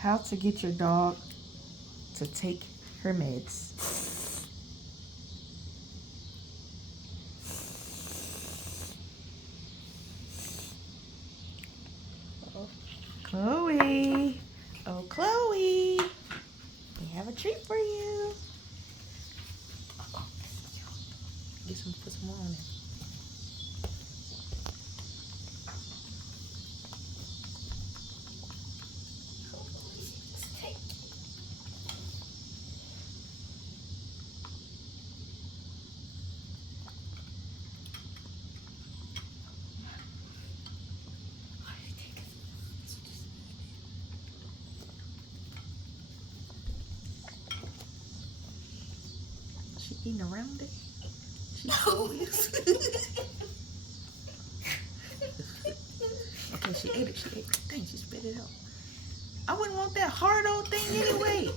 How to get your dog to take her meds. Chloe. Oh, Chloe. We have a treat for you. Put some more on it. She eating around it? She always. Okay, she ate it. She ate it. Dang, she spit it out. I wouldn't want that hard old thing anyway.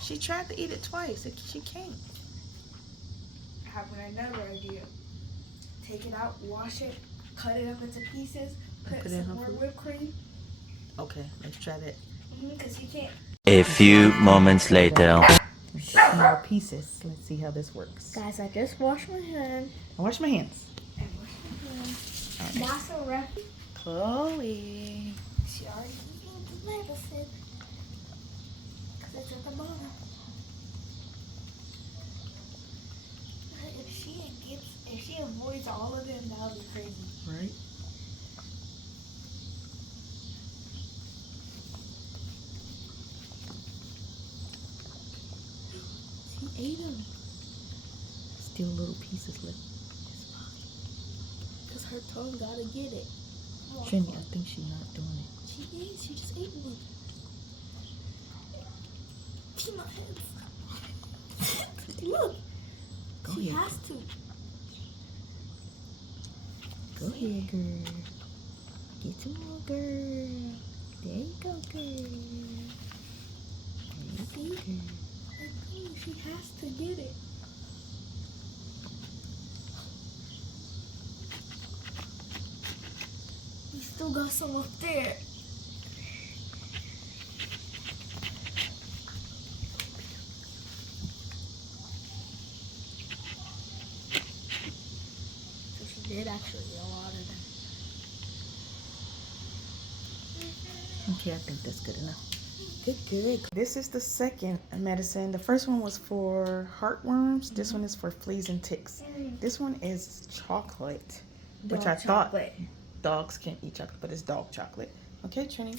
She tried to eat it twice. She can't. I have another idea. Take it out, wash it, cut it up into pieces, put some more whipped cream. Okay, let's try that. Because you can't. A few moments later. Some more pieces. Let's see how this works. Guys, I just washed my hands. I wash my hands. Right. That's a wrap. Chloe. She already eating the medicine. Because it's at the bottom. If she avoids all of them, that would be crazy. Right. She ate them. Still little pieces left. Because her tongue gotta get it. Trini, I think she's not doing it. She is. She just ate one. She my hands. Look. Go she ahead. has to. Go ahead, girl. Get some more, girl. There you go, girl. There you go, girl. She has to get it. We still got some up there. So she did actually eat a lot of them. Okay, I think that's good enough. Good. This is the second medicine. The first one was for heartworms. This one is for fleas and ticks. This one is chocolate, which I thought dogs can't eat chocolate, but it's dog chocolate. Okay, Trini,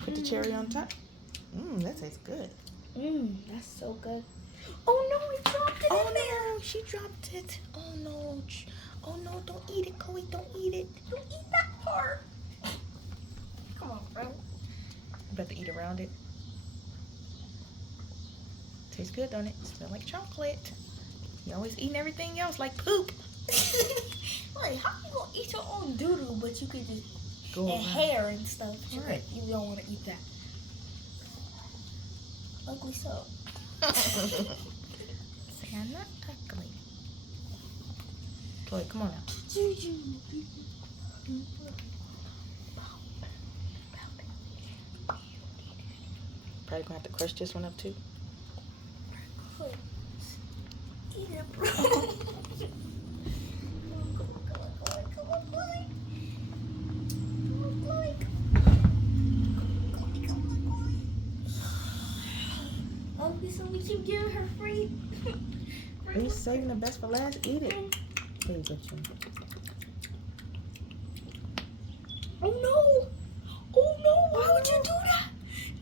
put the cherry on top. That tastes good. That's so good. Oh no, we dropped it in there. No, she dropped it. Oh no. Oh no, don't eat it, Chloe. Don't eat it. Don't eat that part. Come on, bro. I'm about to eat around it. Tastes good, don't it? Smells like chocolate. You always eating everything else like poop. Like, how you gonna eat your own doo-doo, but you could just Go and around. hair and stuff. Right. You don't want to eat that. Ugly so. Say I'm not ugly. Chloe, come on now. Probably gonna have to crush this one up too. Eat it, bro. Come on, Chloe. Ugly, so we keep giving her free. Are you saving the best for last? Eat it. There you go, Trini. Oh no! Oh no! Why would you do that?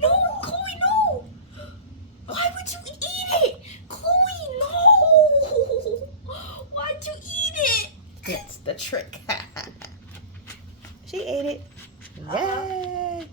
No, Chloe, no! Why would you eat it? Chloe, no! Why'd you eat it? That's the trick. She ate it. Yay!